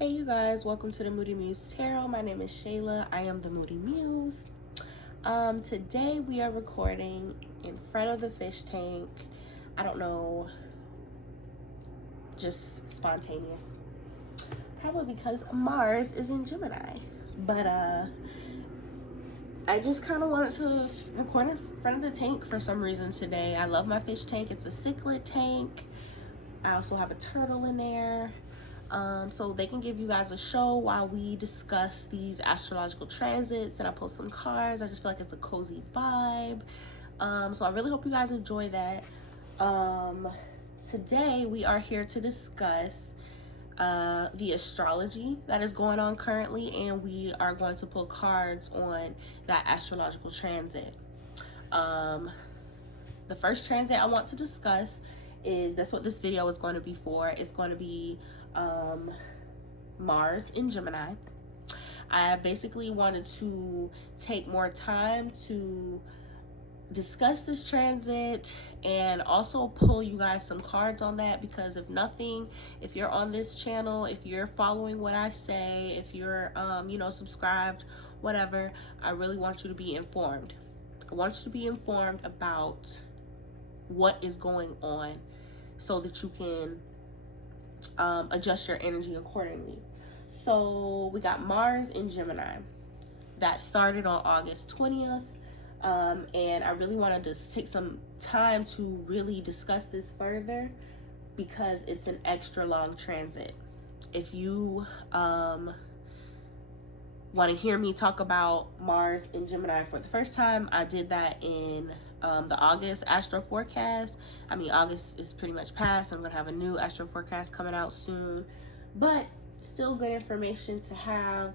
Hey you guys, welcome to the Moody Muse Tarot. My name is Shayla. I am the Moody Muse. Today we are recording in front of the fish tank. I don't know, just spontaneous. Probably because Mars is in Gemini. But I just kind of wanted to record in front of the tank for some reason today. I love my fish tank. It's a cichlid tank. I also have a turtle in there. So they can give you guys a show while we discuss these astrological transits and I pull some cards. I just feel like it's a cozy vibe. So I really hope you guys enjoy that. Today we are here to discuss the astrology that is going on currently, and we are going to pull cards on that astrological transit. The first transit I want to discuss is, that's what this video is going to be for. It's going to be Mars in Gemini. I basically wanted to take more time to discuss this transit and also pull you guys some cards on that, because if nothing, if you're on this channel, if you're following what I say, if you're subscribed, whatever, I really want you to be informed. I want you to be informed about what is going on so that you can adjust your energy accordingly. So we got Mars in Gemini. That started on August 20th. And I really want to just take some time to really discuss this further because it's an extra long transit. If you want to hear me talk about Mars in Gemini for the first time, I did that in the August astro forecast. I mean, August is pretty much past. I'm going to have a new astro forecast coming out soon, but still good information to have.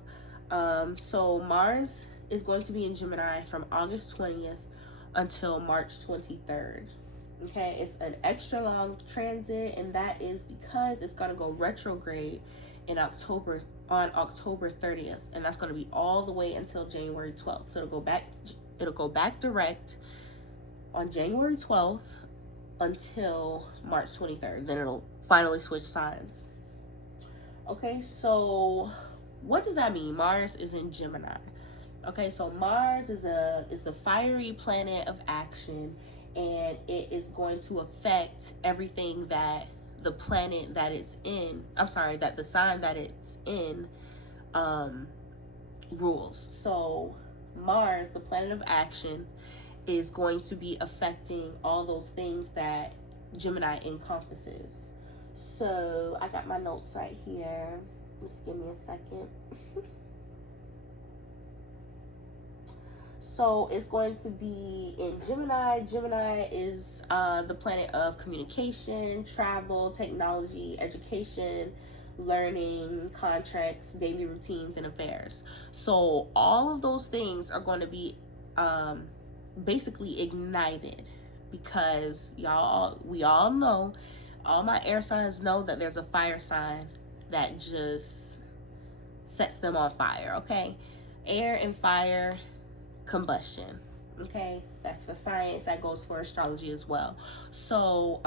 So Mars is going to be in Gemini from August 20th until March 23rd. Okay, it's an extra long transit, and that is because it's going to go retrograde in October, on October 30th, and that's going to be all the way until January 12th. So it'll go back direct on January 12th until March 23rd. Then it'll finally switch signs. Okay, so what does that mean? Mars is in Gemini. Okay, so Mars is the fiery planet of action, and it is going to affect everything that the planet that it's in, that the sign that it's in rules. So Mars, the planet of action, is going to be affecting all those things that Gemini encompasses. So I got my notes right here. Just give me a second. So it's going to be in Gemini. Gemini is the planet of communication, travel, technology, education, learning, contracts, daily routines, and affairs. So all of those things are going to be basically ignited, because we all know, all my air signs know that there's a fire sign that just sets them on fire. Okay, air and fire, combustion. Okay, that's for science. That goes for astrology as well. So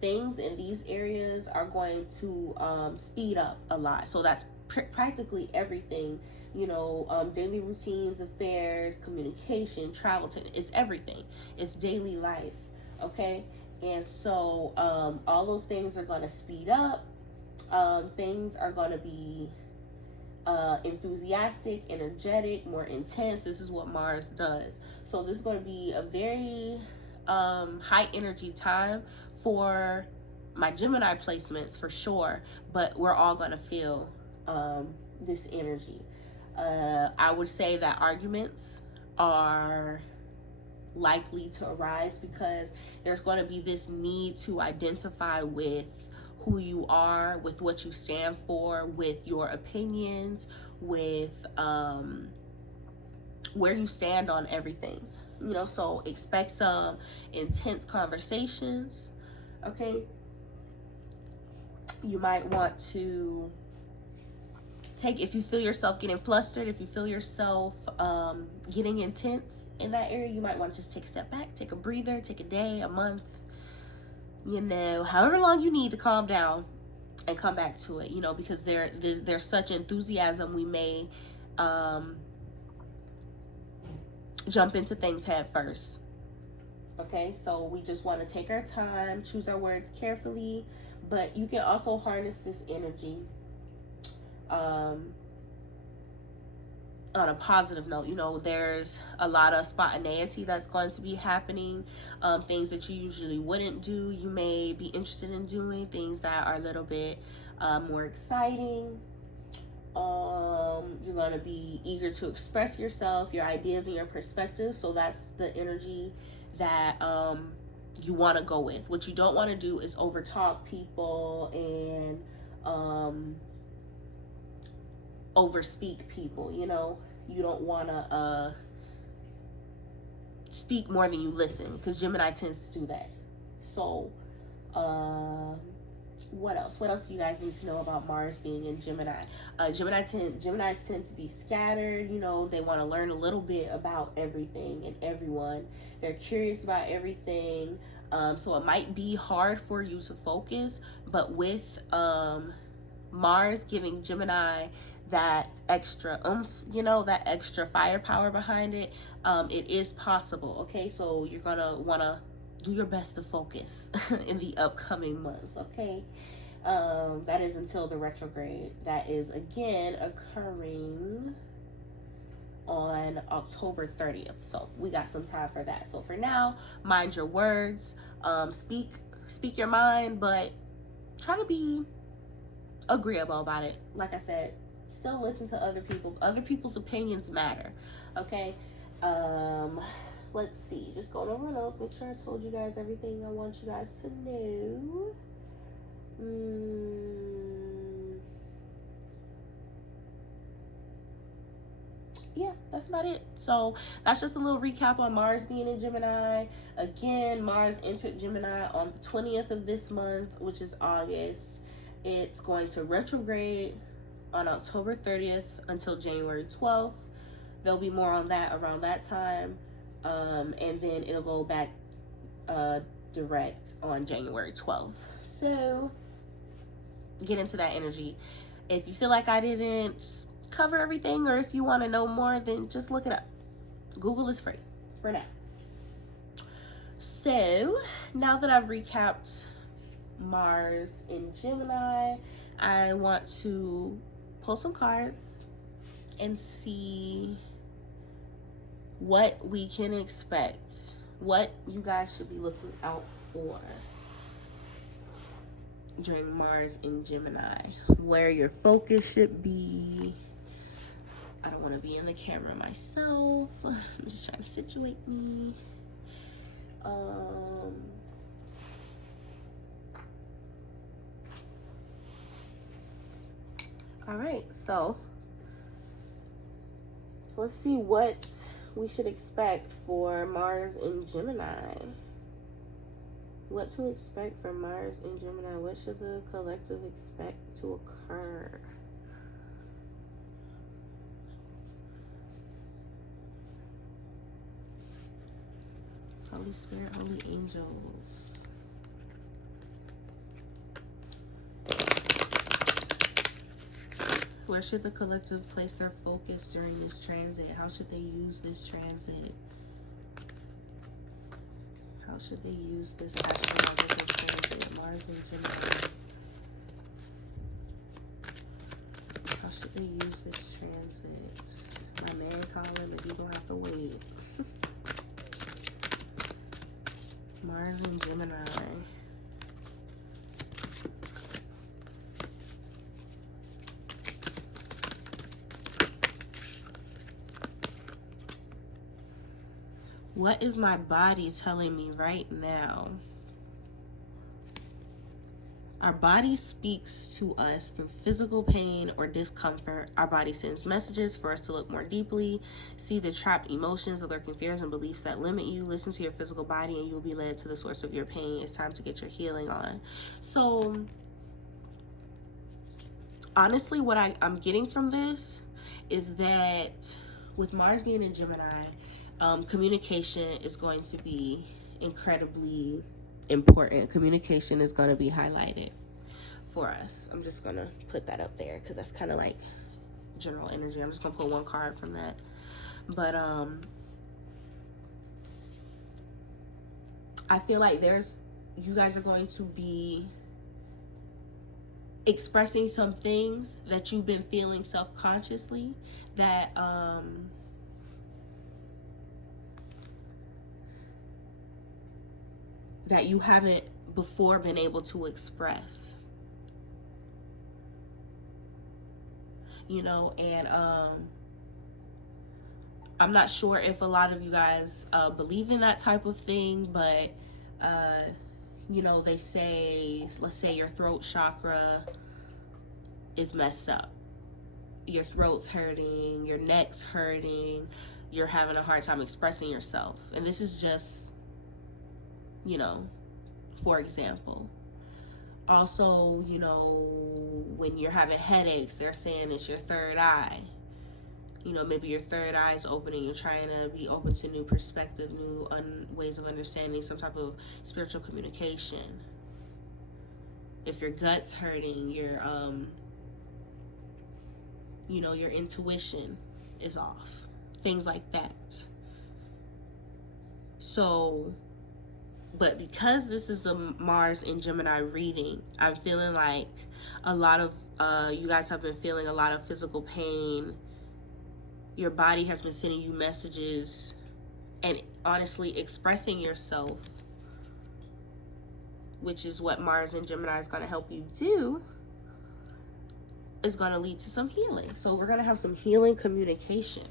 things in these areas are going to speed up a lot. So that's practically everything, daily routines, affairs, communication, travel, it's everything. It's daily life. Okay, and so all those things are going to speed up. Things are going to be enthusiastic, energetic, more intense. This is what Mars does. So this is going to be a very high energy time for my Gemini placements for sure, but we're all going to feel this energy. I would say that arguments are likely to arise because there's going to be this need to identify with who you are, with what you stand for, with your opinions, with where you stand on everything. So expect some intense conversations. Okay, you might want to if you feel yourself getting flustered, if you feel yourself getting intense in that area, you might want to just take a step back, take a breather, take a day, a month, however long you need to calm down and come back to it, you know, because there's such enthusiasm, we may jump into things head first. Okay, so we just want to take our time, choose our words carefully, but you can also harness this energy on a positive note. You know, there's a lot of spontaneity that's going to be happening. Things that you usually wouldn't do, you may be interested in doing, things that are a little bit more exciting. You're going to be eager to express yourself, your ideas, and your perspectives. So that's the energy that you want to go with. What you don't want to do is overtalk people and overspeak people. You know, you don't want to speak more than you listen, because Gemini tends to do that. So what else do you guys need to know about Mars being in Gemini? Geminis tend to be scattered. You know, they want to learn a little bit about everything and everyone. They're curious about everything. So it might be hard for you to focus, but with Mars giving Gemini that extra you know, that extra firepower behind it, it is possible. Okay, so you're gonna want to do your best to focus in the upcoming months. Okay, that is until the retrograde. That is again occurring on October 30th. So we got some time for that. So for now, mind your words. Speak your mind, but try to be agreeable about it. Like I said, still listen to other people. Other people's opinions matter. Okay. Let's see. Just going over those. Make sure I told you guys everything I want you guys to know. Yeah, that's about it. So that's just a little recap on Mars being in Gemini. Again, Mars entered Gemini on the 20th of this month, which is August. It's going to retrograde on October 30th until January 12th. There'll be more on that around that time. And then it'll go back direct on January 12th. So get into that energy. If you feel like I didn't cover everything, or if you want to know more, then just look it up. Google is free for now. So now that I've recapped Mars in Gemini, I want to pull some cards and see what we can expect, what you guys should be looking out for during Mars in Gemini, where your focus should be. I don't want to be in the camera myself. I'm just trying to situate me. All right, so let's see what we should expect for Mars in Gemini. What to expect from Mars in Gemini? What should the collective expect to occur? Holy Spirit, Holy Angels. Where should the collective place their focus during this transit? How should they use this transit? How should they use this astrological transit? Mars and Gemini. How should they use this transit? My man calling, but you gonna have to wait. Mars and Gemini. What is my body telling me right now? Our body speaks to us through physical pain or discomfort. Our body sends messages for us to look more deeply, see the trapped emotions, the lurking fears, and beliefs that limit you. Listen to your physical body and you'll be led to the source of your pain. It's time to get your healing on. So, honestly, what I'm getting from this is that with Mars being in Gemini, communication is going to be incredibly important. Communication is going to be highlighted. for us. I'm just gonna put that up there because that's kind of like general energy. I'm just gonna pull one card from that. But I feel like you guys are going to be expressing some things that you've been feeling self-consciously that that you haven't before been able to express, you know. And I'm not sure if a lot of you guys believe in that type of thing, but you know, they say, let's say your throat chakra is messed up, your throat's hurting, your neck's hurting, you're having a hard time expressing yourself. And this is just, you know, for example. Also, you know, when you're having headaches, they're saying it's your third eye. You know, maybe your third eye is opening. You're trying to be open to new perspective, new ways of understanding, some type of spiritual communication. If your gut's hurting, you know, your intuition is off. Things like that. So, but because this is the Mars in Gemini reading, I'm feeling like a lot of you guys have been feeling a lot of physical pain. Your body has been sending you messages, and honestly expressing yourself, which is what Mars in Gemini is going to help you do, is going to lead to some healing. So we're going to have some healing communication.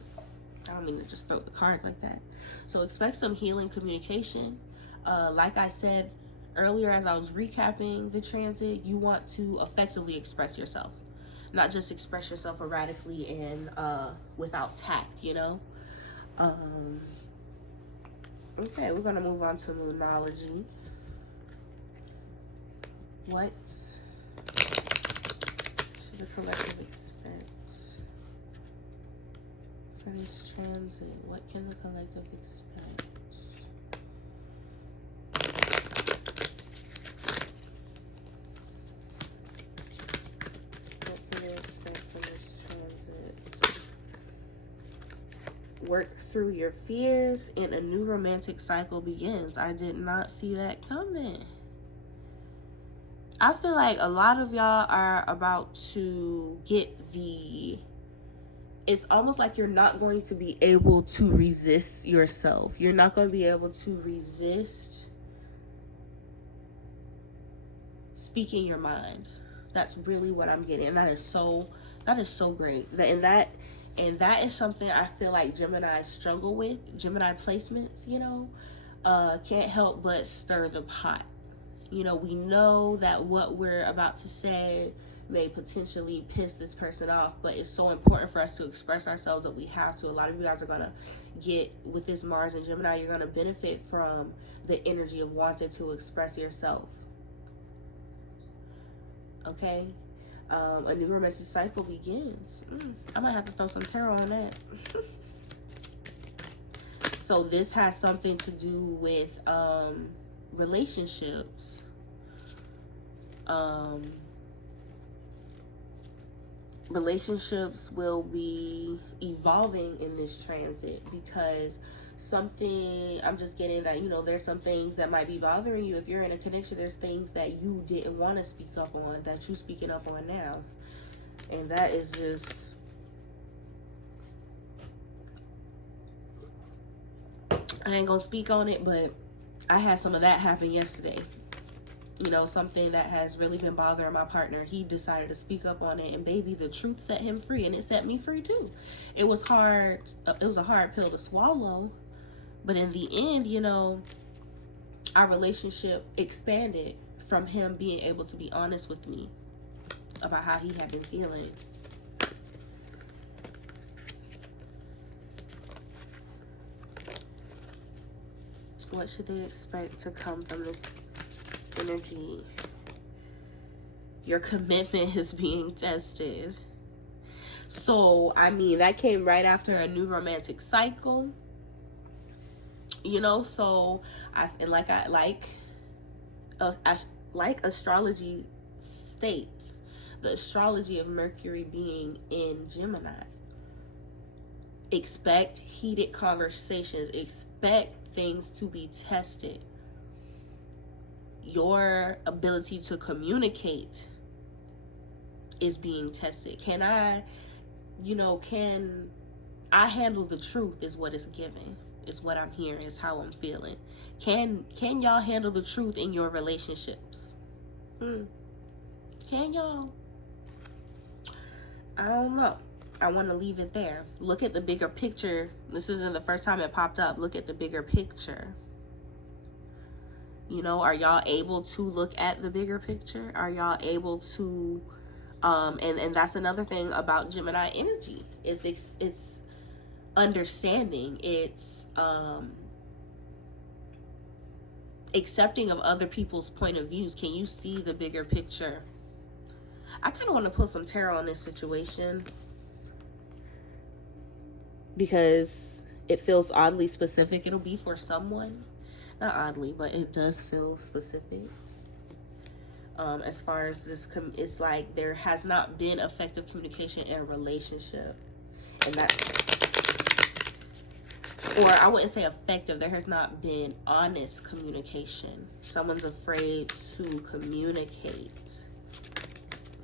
I don't mean to just throw the card like that. So expect some healing communication. Like I said earlier, as I was recapping the transit, you want to effectively express yourself. Not just express yourself erratically and without tact, you know? Okay, we're going to move on to Moonology. What should the collective expect for this transit? What can the collective expect? What can they expect from this transit? Work through your fears and a new romantic cycle begins. I did not see that coming. I feel like a lot of y'all are about to get it's almost like you're not going to be able to resist yourself. You're not going to be able to resist speaking your mind. That's really what I'm getting. And that is so great. And that is something I feel like Gemini struggle with. Gemini placements, you know, can't help but stir the pot. You know, we know that what we're about to say may potentially piss this person off, but it's so important for us to express ourselves that we have to. A lot of you guys are going to get, with this Mars and Gemini, you're going to benefit from the energy of wanting to express yourself. Okay? A new romantic cycle begins. I might have to throw some tarot on that. So this has something to do with relationships. Relationships will be evolving in this transit because I'm just getting that, you know, there's some things that might be bothering you. If you're in a connection, there's things that you didn't want to speak up on that you're speaking up on now. And that is just, I ain't gonna speak on it, but I had some of that happen yesterday. You know, something that has really been bothering my partner. He decided to speak up on it, and baby, the truth set him free, and it set me free too. It was hard. It was a hard pill to swallow, but in the end, you know, our relationship expanded from him being able to be honest with me about how he had been feeling. What should they expect to come from this energy? Your commitment is being tested. So, I mean, that came right after a new romantic cycle. You know, so like astrology states, the astrology of Mercury being in Gemini. Expect heated conversations. Expect things to be tested. Your ability to communicate is being tested. Can I handle the truth is what it's given. Is what I'm hearing, is how I'm feeling. Can y'all handle the truth in your relationships? Can y'all? I don't know. I want to leave it there. Look at the bigger picture. This isn't the first time it popped up. Look at the bigger picture. Are y'all able to look at the bigger picture? Are y'all able to and that's another thing about Gemini energy. It's understanding. It's accepting of other people's point of views. Can you see the bigger picture? I kind of want to put some tarot on this situation because it feels oddly specific. It'll be for someone. Not oddly, but it does feel specific. As far as this, it's like there has not been effective communication in a relationship. And or I wouldn't say effective, there has not been honest communication. Someone's afraid to communicate.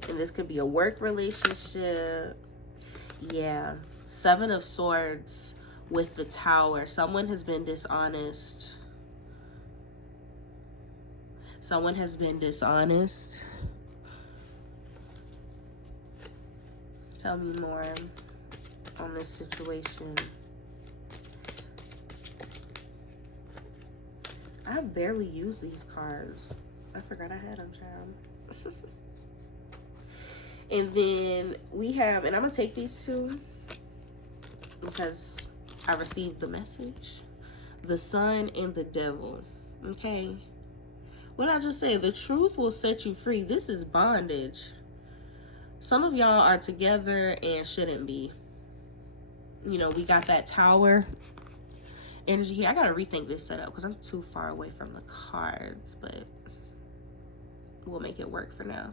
And this could be a work relationship. Yeah. 7 of Swords with the Tower. Someone has been dishonest. Someone has been dishonest. Tell me more on this situation. I barely use these cards. I forgot I had them, child. And then we have, and I'm going to take these two because I received the message. The Sun and the Devil. Okay. What I just said, the truth will set you free. This is bondage. Some of y'all are together and shouldn't be. We got that Tower energy here. I gotta rethink this setup because I'm too far away from the cards, but we'll make it work for now.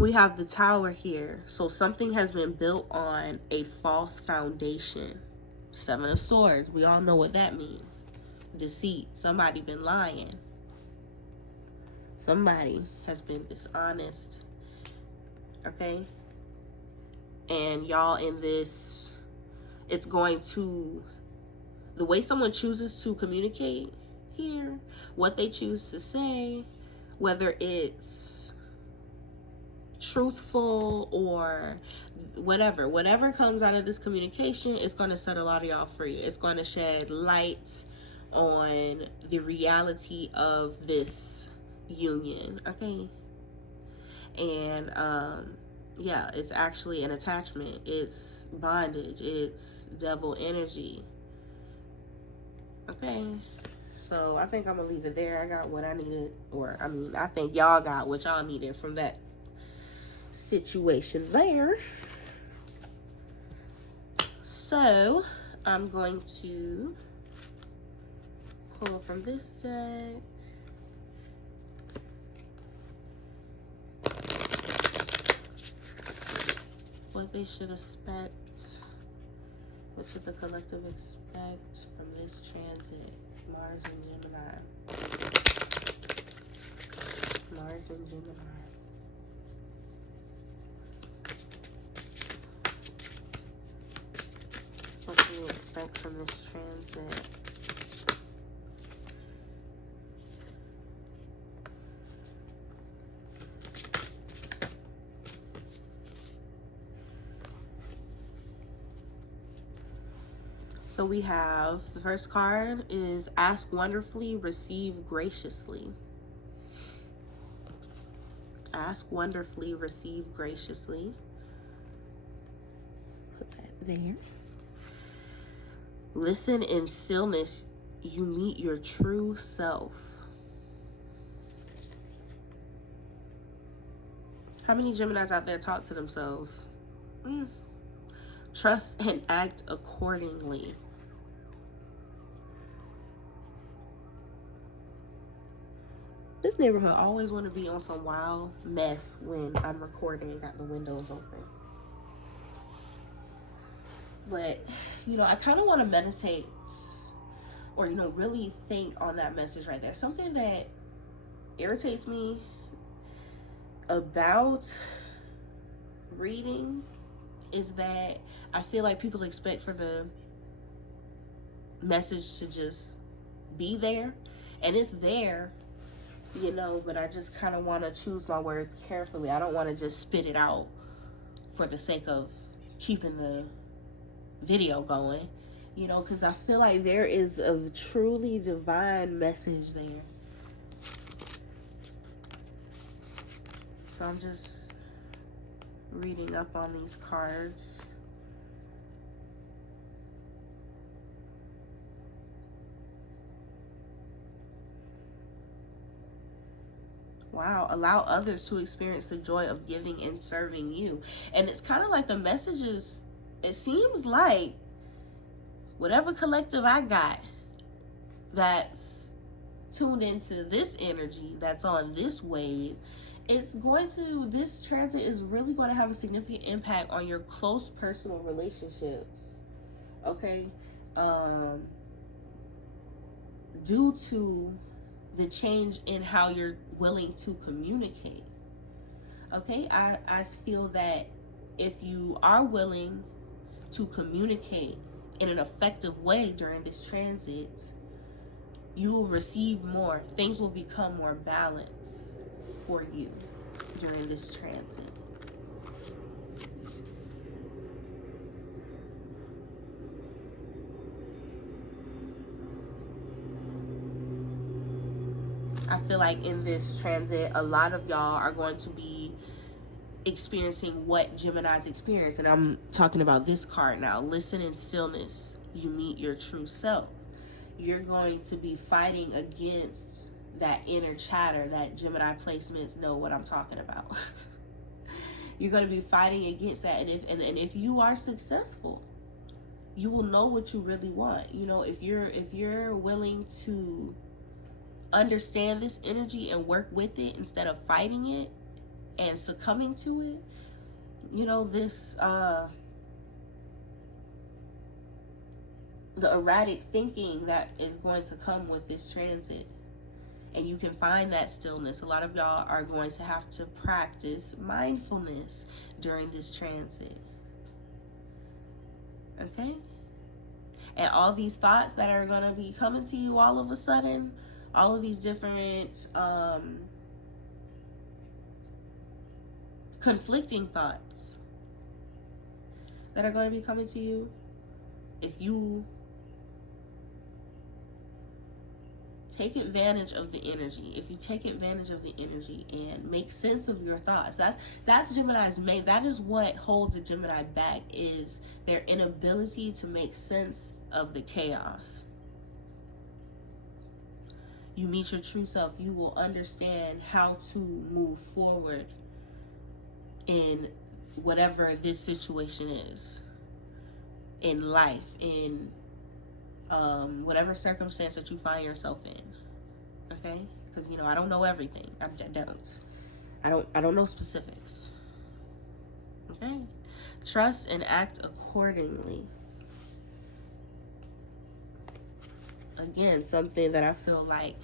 We have the Tower here. So something has been built on a false foundation. 7 of Swords. We all know what that means. Deceit. Somebody been lying. Somebody has been dishonest. Okay? And y'all in this, it's going to, the way someone chooses to communicate here, what they choose to say, whether it's truthful or whatever comes out of this communication, it's going to set a lot of y'all free. It's going to shed light on the reality of this union. Okay? And yeah, it's actually an attachment. It's bondage. It's devil energy. Okay, so I think I'm gonna leave it there. I got what I needed, I think y'all got what y'all needed from that situation there. So I'm going to pull from this deck. What they should expect. What should the collective expect from this transit? Mars and Gemini. Mars and Gemini. What can you expect from this transit? So we have, the first card is Ask Wonderfully, Receive Graciously. Ask wonderfully, receive graciously. Put that there. Listen in stillness, you meet your true self. How many Geminis out there talk to themselves? Trust and act accordingly. This neighborhood always want to be on some wild mess when I'm recording, got the windows open. But, I kind of want to meditate or, really think on that message right there. Something that irritates me about reading is that I feel like people expect for the message to just be there. And it's there, but I just kind of want to choose my words carefully. I don't want to just spit it out for the sake of keeping the video going, because I feel like there is a truly divine message there. So I'm just reading up on these cards. Wow, allow others to experience the joy of giving and serving you. And it's kind of like the messages, it seems like whatever collective I got that's tuned into this energy, that's on this wave, this transit is really going to have a significant impact on your close personal relationships. Okay? Due to the change in how you're willing to communicate. Okay? I feel that if you are willing to communicate in an effective way during this transit, you will receive more. Things will become more balanced for you during this transit. I feel like in this transit, a lot of y'all are going to be experiencing what Gemini's experience. And I'm talking about this card now. Listen in stillness. You meet your true self. You're going to be fighting against that inner chatter that Gemini placements know what I'm talking about. You're going to be fighting against that. And if you are successful, you will know what you really want. If you're willing to understand this energy and work with it instead of fighting it and succumbing to it, this the erratic thinking that is going to come with this transit, and you can find that stillness. A lot of y'all are going to have to practice mindfulness during this transit. Okay? And all these thoughts that are going to be coming to you all of a sudden, all of these different conflicting thoughts that are going to be coming to you, if you take advantage of the energy, and make sense of your thoughts, that's Gemini's main. That is what holds a Gemini back, is their inability to make sense of the chaos. You meet your true self, you will understand how to move forward in whatever this situation is in life, in whatever circumstance that you find yourself in. Okay? Because I don't know everything. I don't know specifics. Okay? Trust and act accordingly. Again, something that I feel like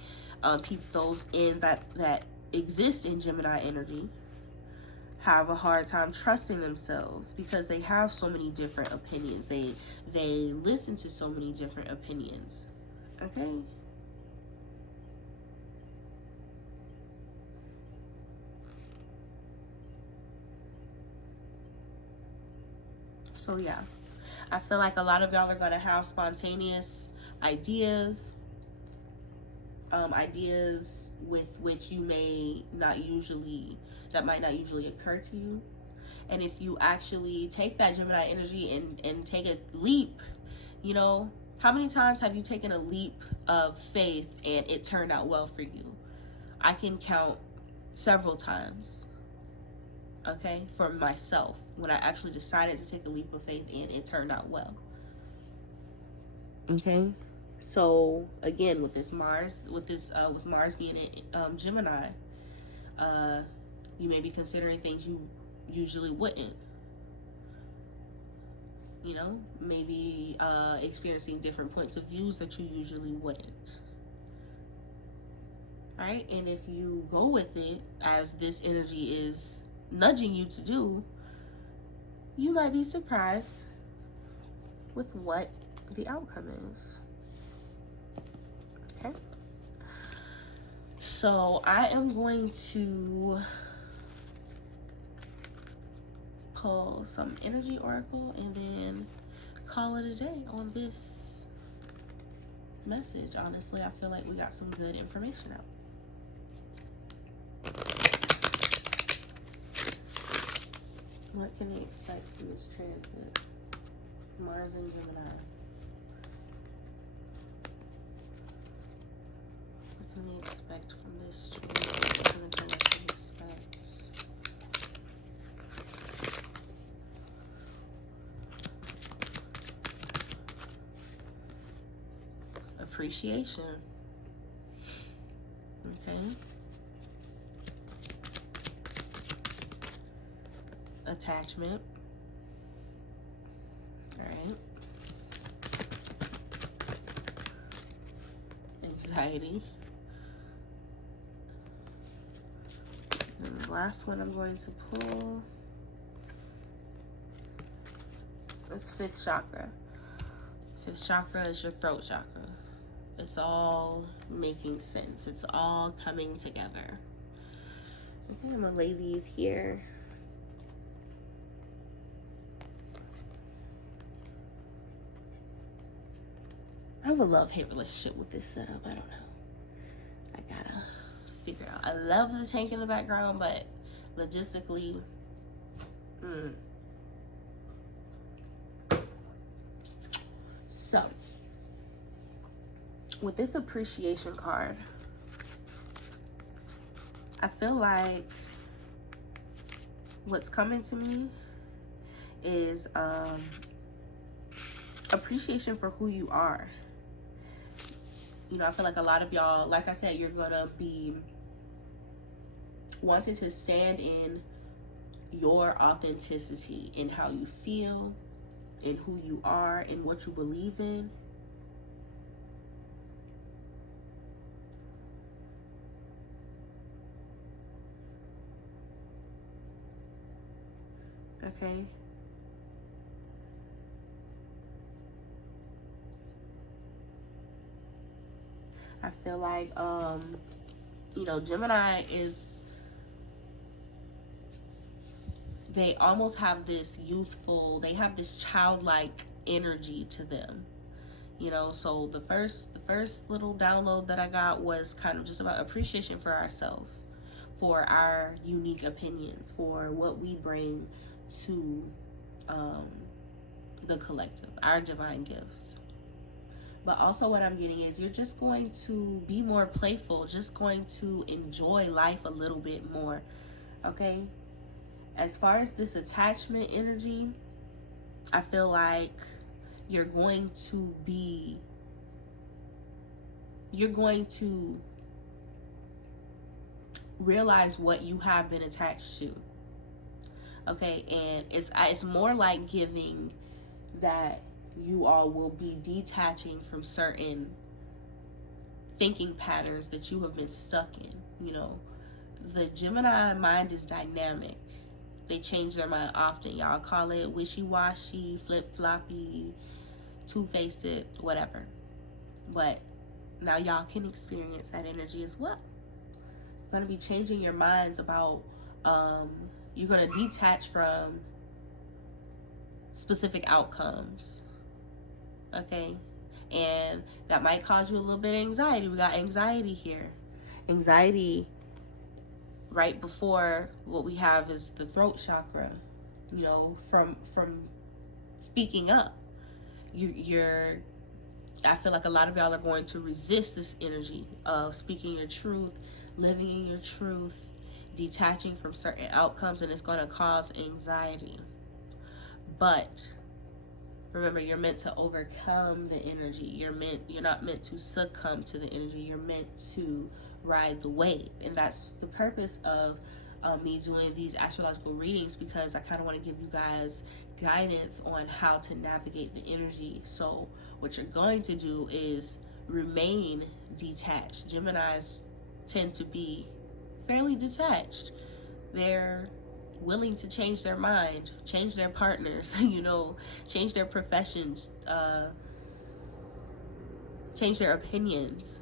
those in that exist in Gemini energy have a hard time trusting themselves, because they have so many different opinions. They listen to so many different opinions. Okay? So yeah, I feel like a lot of y'all are going to have spontaneous ideas, ideas with which that might not usually occur to you. And if you actually take that Gemini energy and take a leap, how many times have you taken a leap of faith and it turned out well for you? I can count several times, okay, for myself, when I actually decided to take a leap of faith and it turned out well. Okay? So again, with this Mars, with Mars being in Gemini, uh, you may be considering things you usually wouldn't. You know, maybe experiencing different points of views that you usually wouldn't. All right, and if you go with it as this energy is nudging you to do, you might be surprised with what the outcome is. Okay. So I am going to pull some energy oracle and then call it a day on this message. Honestly, I feel like we got some good information out. What can we expect from this transit? Mars and Gemini. What can we expect from this transit? What can we expect? Appreciation. Okay. Attachment. All right. Anxiety. And the last one I'm going to pull is fifth chakra. Fifth chakra is your throat chakra. It's all making sense. It's all coming together. Okay, I'm gonna lay these here. I have a love-hate relationship with this setup. I don't know. I gotta figure out. I love the tank in the background, but logistically, So, with this appreciation card, I feel like what's coming to me is appreciation for who you are. You know, I feel like a lot of y'all, like I said, you're gonna be wanting to stand in your authenticity in how you feel, in who you are, and what you believe in. Okay. I feel like, you know, Gemini is, they almost have this youthful, they have this childlike energy to them. You know, so the first little download that I got was kind of just about appreciation for ourselves, for our unique opinions, for what we bring to the collective, our divine gifts. But also what I'm getting is you're just going to be more playful, just going to enjoy life a little bit more, okay? As far as this attachment energy, I feel like you're going to realize what you have been attached to, okay? And it's more like giving that you all will be detaching from certain thinking patterns that you have been stuck in. You know, the Gemini mind is dynamic. They change their mind often. Y'all call it wishy-washy, flip-floppy, two-faced, whatever. But now y'all can experience that energy as well. You're going to be changing your minds about, you're going to detach from specific outcomes. Okay? And that might cause you a little bit of anxiety. We got anxiety here. Anxiety right before what we have is the throat chakra. You know, from speaking up. I feel like a lot of y'all are going to resist this energy of speaking your truth, living in your truth, detaching from certain outcomes, and it's going to cause anxiety. But Remember, you're meant to overcome the energy. You're not meant to succumb to the energy. You're meant to ride the wave. And that's the purpose of me doing these astrological readings, because I kind of want to give you guys guidance on how to navigate the energy. So what you're going to do is remain detached. Geminis tend to be fairly detached. They're willing to change their mind, change their partners, change their professions, change their opinions.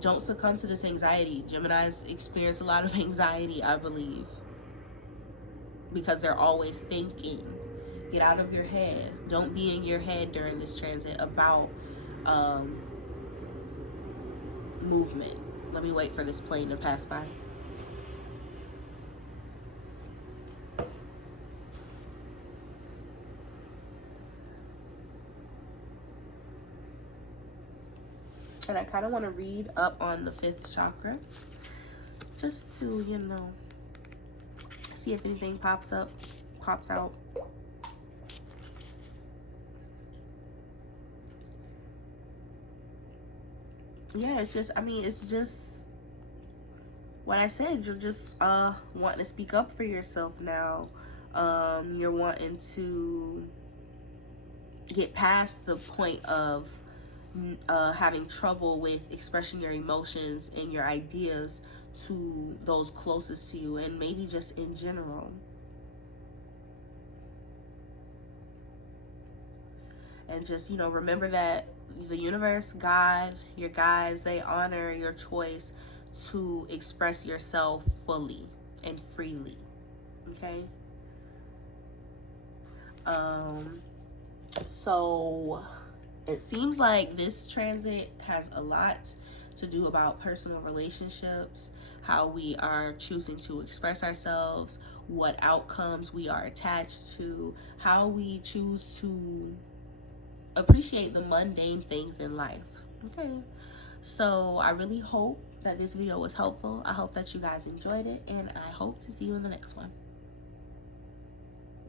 Don't succumb to this anxiety. Geminis experience a lot of anxiety, I believe, because they're always thinking. Get out of your head. Don't be in your head during this transit about um, movement. Let me wait for this plane to pass by. And I kind of want to read up on the fifth chakra, just to, see if anything pops out. Yeah, it's just what I said. You're just wanting to speak up for yourself now. You're wanting to get past the point of having trouble with expressing your emotions and your ideas to those closest to you, and maybe just in general. And just, remember that the universe, God, your guides, they honor your choice to express yourself fully and freely. Okay? So it seems like this transit has a lot to do about personal relationships, how we are choosing to express ourselves, what outcomes we are attached to, how we choose to appreciate the mundane things in life. Okay, so I really hope that this video was helpful. I hope that you guys enjoyed it, and I hope to see you in the next one.